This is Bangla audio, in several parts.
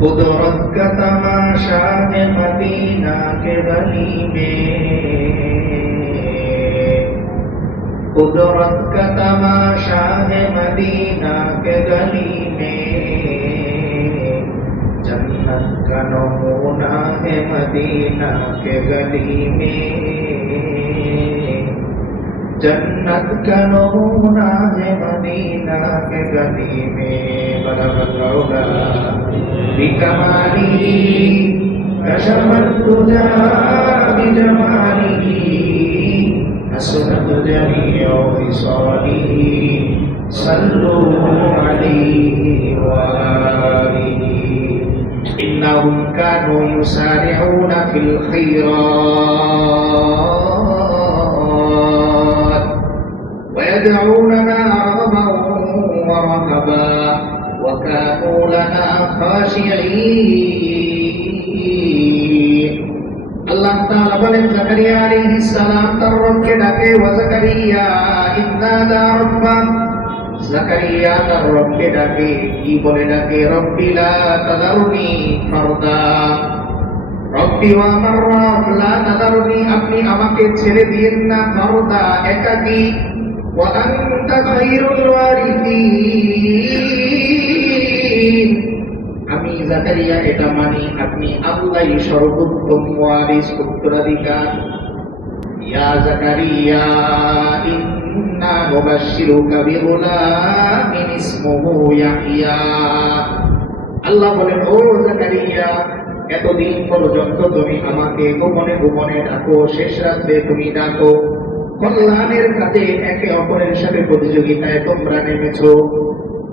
قدرت کا تماشا ہے مدینہ کے گلی میں۔ قدرت کا تماشا ہے مدینہ کے گلی میں۔ جنت کا نمونہ ہے مدینہ کے گلی میں جنت نورنا نمونہ ہے مدینہ کے بكماله میں الهدى رولا بکمالی کشمت تجا بجمالی حسنت جمیع وصالی صلو علیہ وآلہ إنهم كانوا يسارعون في الخيرات ويدعوننا رغبا ورهبا وكانوا لنا خاشعين আল্লাহ তাআলা বলেন জাকারিয়া আলাইহিস সালাম তার রবকে ডাকে ওয়া জাকারিয়া ইন্নাদা রাব্বা জাকারিয়া তার রবকে ডাকে কি বলে ডাকে রব্বি লা তাদারুনি ফারদা রব্বি ওয়া আমার রব লা তাদারুনি আপনি আমাকে ছেড়ে দিয়েন না ফারদা একাকী আনতা খায়রুল ওয়ারিসিন আমি জাকারিয়া, এটা মানি আপনি আল্লাহই সর্বোত্তম ওয়ারিস উত্তরাধিকার। ইয়া জাকারিয়া, ইন্না মুবাশশিরুকা বিগুলামিন ইসমুহু ইয়াহইয়া আল্লাহ বলেন, ও জাকারিয়া, এতদিন পর্যন্ত তুমি আমাকে গোপনে গোপনে ডাকো, শেষ রাত্রে তুমি ডাকো। কল্যাণের কাজে একে অপরের সাথে প্রতিযোগিতায় তোমরা নেমেছ।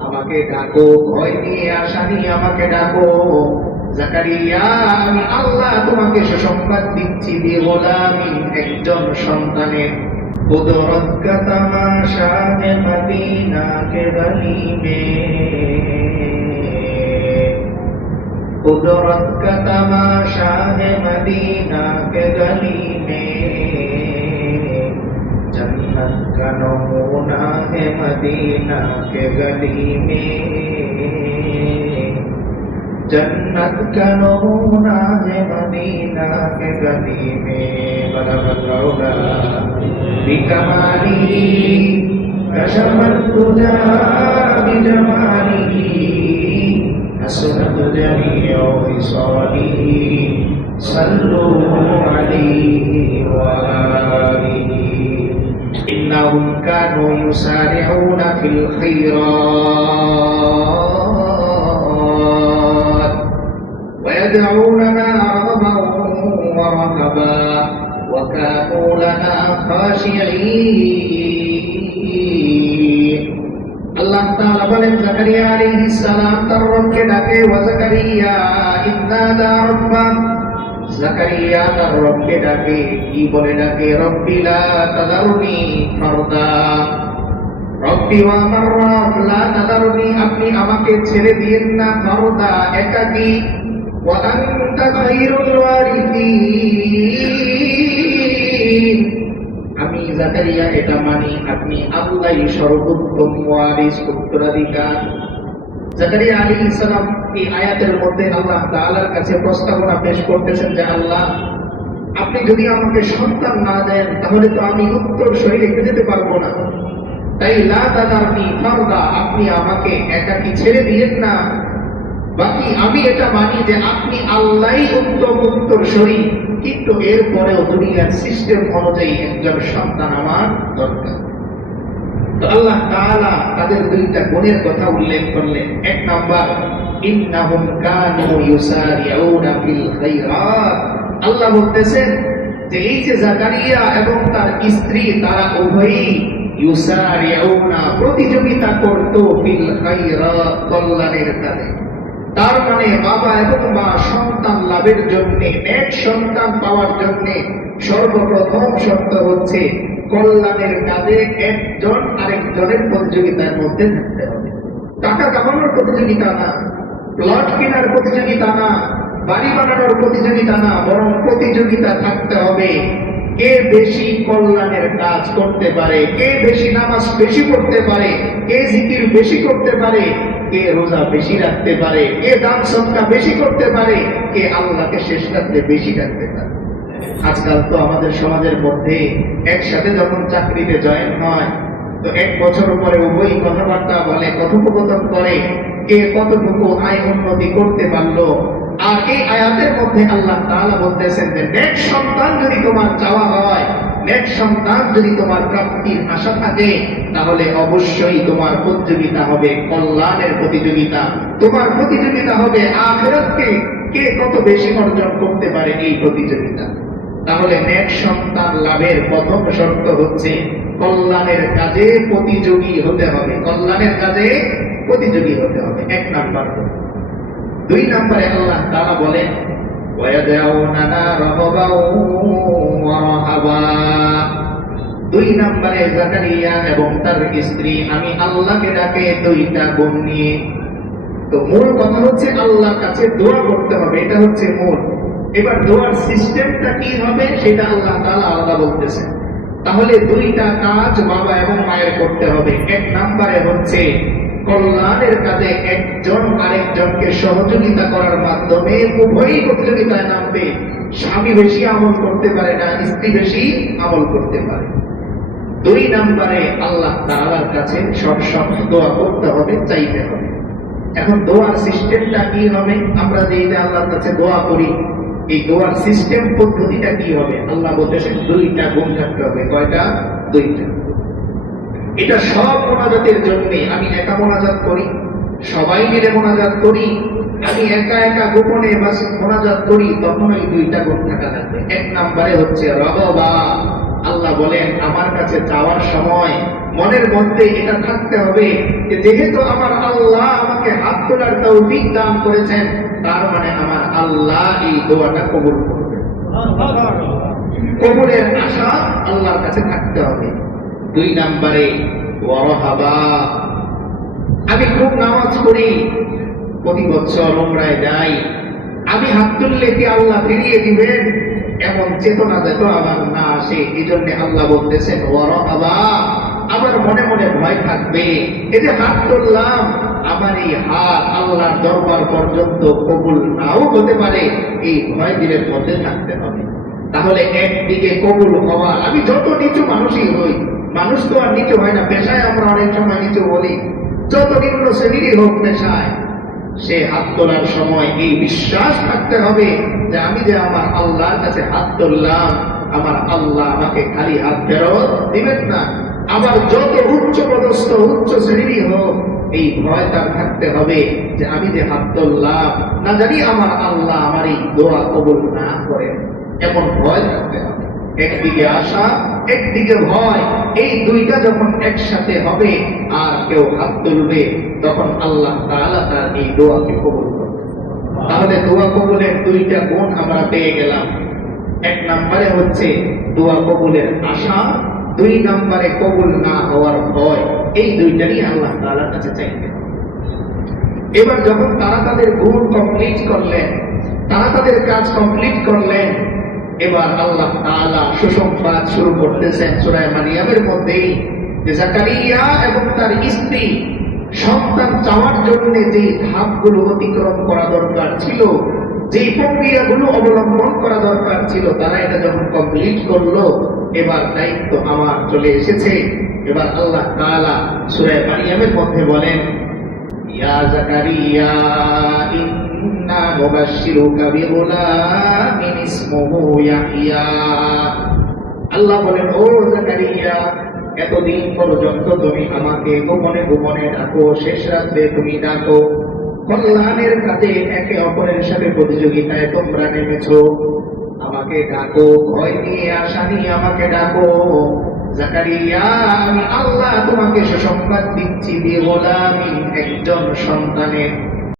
আমাকে ডাকো, ভয় নিয়ে আসানি আমাকে ডাকো। জাকারিয়া, আমি আল্লাহ তোমাকে সুসংবাদ দিচ্ছি দিয়ে বলা একজন সন্তানের। قدرت کا تماشا ہے مدینہ کے گلی میں قدرت کا تماشا ہے مدینہ کے کا نمونہ ہے مدینہ کے گلی میں، جنت کا ہے مدینہ کے گلی میں بلولا بھی کماری کشمت تجا بھی جماری حسنت جمیع صالی صلو علیہ وآلہ إنهم كانوا يسارعون في الخيرات ويدعوننا رغبا ورهبا وكانوا لنا خاشعين আল্লাহ তাআলা বলেন জাকারিয়া আলাইহিস সালাম তার রবকে ডাকে ওয়া জাকারিয়া ইন্নাদা রাব্বা আপনি আমাকে ছেড়ে দিয়েন না ফারদা একাকী আমি জাকারিয়া, এটা মানি, আপনি আল্লাহই সর্বোত্তম ওয়ারিস, উত্তরাধিকার। জাকারিয়া আলাইহিস সালাম এই আয়াতের মধ্যে আল্লাহ তাআলার কাছে প্রস্তাবনা পেশ করতেছেন যে, আল্লাহ, আপনি যদি আমাকে সন্তান না দেন, তাহলে তো আমি উত্তর শরীরে যেতে পারব না। তাই লা তাদারনি ফারদা, আপনি আমাকে একাকী ছেড়ে দিয়েন না। বাকি আমি এটা মানি যে, আপনি আল্লাহই উত্তম উত্তর শরীর কিন্তু এরপরেও দুনিয়ার সিস্টেম অনুযায়ী একজন সন্তান আমার দরকার। আল্লাহ তাআলা তাদের দুইটা গুণের কথা উল্লেখ করলেন এক নাম্বার, ইন্নাহুম কানু ইউসারিউনা ফিল খাইরাত। আল্লাহ বলতেছেন যে এই যে জাকারিয়া এবং তার স্ত্রী, তারা উভয়ই ইউসারিউনা, প্রতিযোগিতা করত ফিল খাইরাত, কল্যাণের কাজে। তার মানে বাবা এবং মা সন্তান লাভের জন্য, এক সন্তান পাওয়ার জন্য সর্বপ্রথম শর্ত হচ্ছে কল্যাণের কাজে একজন আরেকজনের প্রতিযোগিতার মধ্যে থাকতে হবে। টাকা কামানোর প্রতিযোগিতা না, প্লট কেনার প্রতিযোগিতা না, বাড়ি বানানোর প্রতিযোগিতা না, বরং প্রতিযোগিতা থাকতে হবে। কে বেশি কল্যাণের কাজ করতে পারে, কে বেশি নামাজ বেশি করতে পারে, কে জিকির বেশি করতে পারে কে রোজা বেশি রাখতে পারে, কে দান সৎকা বেশি করতে পারে, কে আল্লাহকে শেষ রাখতে বেশি রাখতে পারে। আজকাল তো আমাদের সমাজের মধ্যে একসাথে যখন চাকরিতে জয়েন হয়, তো এক বছর পরে উভয়ই কথাবার্তা বলে, কথোপকথন করে, কে কতটুকু আয় উন্নতি করতে পারল, আর এই আয়াতের মধ্যে আল্লাহ তাআলা বলতেছেন যে, নেক সন্তান যদি তোমার চাওয়া হয় নেক সন্তান যদি তোমার প্রাপ্তির আশা থাকে, তাহলে অবশ্যই তোমার প্রতিযোগিতা হবে, কল্যাণের প্রতিযোগিতা। তোমার প্রতিযোগিতা হবে আখেরাতকে কে কত বেশি অর্জন করতে পারে এই প্রতিযোগিতা? তাহলে নেক সন্তান লাভের প্রথম শর্ত হচ্ছে কল্যাণের কাজে প্রতিযোগী হতে হবে। কল্যাণের কাজে প্রতিযোগী হতে হবে। এক নাম্বার। দুই নম্বরে আল্লাহ তারা বলেন রাগাবাও ওয়া রাহাবা দুই নম্বরে জাকারিয়া এবং তার স্ত্রী, আমি আল্লাহকে ডাকে দুইটা গুণ নিয়ে। তো মূল কথা হচ্ছে আল্লাহর কাছে দোয়া করতে হবে, এটা হচ্ছে মূল। এবার দোয়ার সিস্টেমটা কি হবে, সেটা আল্লাহ তাআলা আলাদা বলতেছে তাহলে দুইটা কাজ বাবা এবং মায়ের করতে হবে। এক নম্বরে হচ্ছে কল্যাণের কাজে একজন আরেকজনকে সহযোগিতা করার মাধ্যমে উভয়ই প্রতিযোগিতায় নামবে। স্বামী বেশি আমল করতে পারে না, স্ত্রী বেশি আমল করতে পারে। দুই নম্বরে আল্লাহ তাআলার কাছে সব সময় দোয়া করতে হবে, চাইতে হবে। এখন দোয়ার সিস্টেমটা কি হবে? আমরা যে আল্লাহর কাছে দোয়া করি, এই দোয়ার সিস্টেম পদ্ধতিটা কি হবে? আল্লাহ বলতেছেন, দুইটা গুণ থাকতে হবে। কয়টা? দুইটা। এটা সব মোনাজাতের জন্য আমি একা মোনাজাত করি সবাই মিলে মোনাজাত করি আমি একা একা গোপনে বাস মোনাজাত করি তখন ওই দুইটা গুণ থাকা লাগবে। এক নম্বরে হচ্ছে রববা আল্লাহ বলেন আমার কাছে চাওয়ার সময় মনের মধ্যে এটা থাকতে হবে যে যেহেতু আমার আল্লাহ আমাকে হাত তোলার তৌফিক দান করেছেন তার মানে আমার আল্লাহ এই দোয়াটা কবুল করবে কবুলের আশা আল্লাহর কাছে থাকতে হবে। দুই নম্বরে, ওয়ারহাবা। আমি খুব নামাজ পড়ি, প্রতি বছর উমরায় যাই। আমি হাত তুললে কি আল্লাহ ফিরিয়ে দিবেন? এমন চেতনা যেত আমার না আসে এই জন্য আল্লাহ বলতেছেন, ওয়ারহাবা, আমার মনে মনে ভয় থাকবে। এই যে হাত তুললাম, আমার এই হাত আল্লাহর দরবার পর্যন্ত কবুল নাও হতে পারে, এই ভয় দিলের মধ্যে থাকতে হবে। তাহলে একদিকে কবুল হওয়া, আমি যত নিচু মানুষই হই মানুষ তো আর নিচু হয় না, পেশায় আমরা অনেক সময় নিচু বলি। যত নিম্ন শ্রেণীরই হোক পেশায়, সে হাত তোলার সময় এই বিশ্বাস থাকতে হবে যে আমি যে আমার আল্লাহর কাছে হাত তুললাম, আমার আল্লাহ আমাকে খালি হাত ফেরত দিবেন না। আবার যত উচ্চ পদস্থ, উচ্চ শ্রেণীরই হোক, এই ভয় তার থাকতে হবে যে আমি যে হাত তুললাম, না জানি আমার আল্লাহ আমার এই দোয়া কবুল না করেন। এমন ভয় থাকতে হবে। একদিকে আশা, একদিকে ভয়। এই দুইটা যখন একসাথে হবে, আর কেউ হাত তুলবে, তখন আল্লাহ তাআলা তার এই দোয়াকে কবুল করবে। তাহলে দোয়া কবুলের দুইটা গুণ আমরা পেয়ে গেলাম। এক নম্বরে হচ্ছে দোয়া কবুলের আশা, দুই নম্বরে কবুল না হওয়ার ভয়। এই দুইটারই আল্লাহ তাআলার কাছে চাইতে হবে। এবার যখন তারা তাদের গুণ কমপ্লিট করলেন, তারা তাদের কাজ কমপ্লিট করলেন এবার আল্লাহ তাআলা সুসংবাদ শুরু করতেছেন সূরা মারিয়ামের মধ্যেই। যে জাকারিয়া এবং তার স্ত্রী সন্তান চাওয়ার জন্য যে ধাপগুলো অতিক্রম করা দরকার ছিল, যে প্রক্রিয়াগুলো অবলম্বন করা দরকার ছিল, তারা এটা যখন কমপ্লিট করল, এবার দায়িত্ব আমার চলে এসেছে। এবার আল্লাহ তাআলা সূরা মারিয়ামের মধ্যে বলেন, ইয়া জাকারিয়া আল্লাহ বলেন, ও জাকারিয়া, এতদিন পর্যন্ত তুমি আমাকে গোপনে গোপনে ডাকো, শেষ রাত্রে তুমি ডাকো। কল্যাণের একে অপরের সাথে প্রতিযোগিতায় তোমরা নেমেছো। আমাকে ডাকো, ভয় নিয়ে, আশা নিয়ে আমাকে ডাকো। জাকারিয়া, আমি আল্লাহ তোমাকে সুসংবাদ দিচ্ছি দিয়ে গোলামি একজন সন্তানের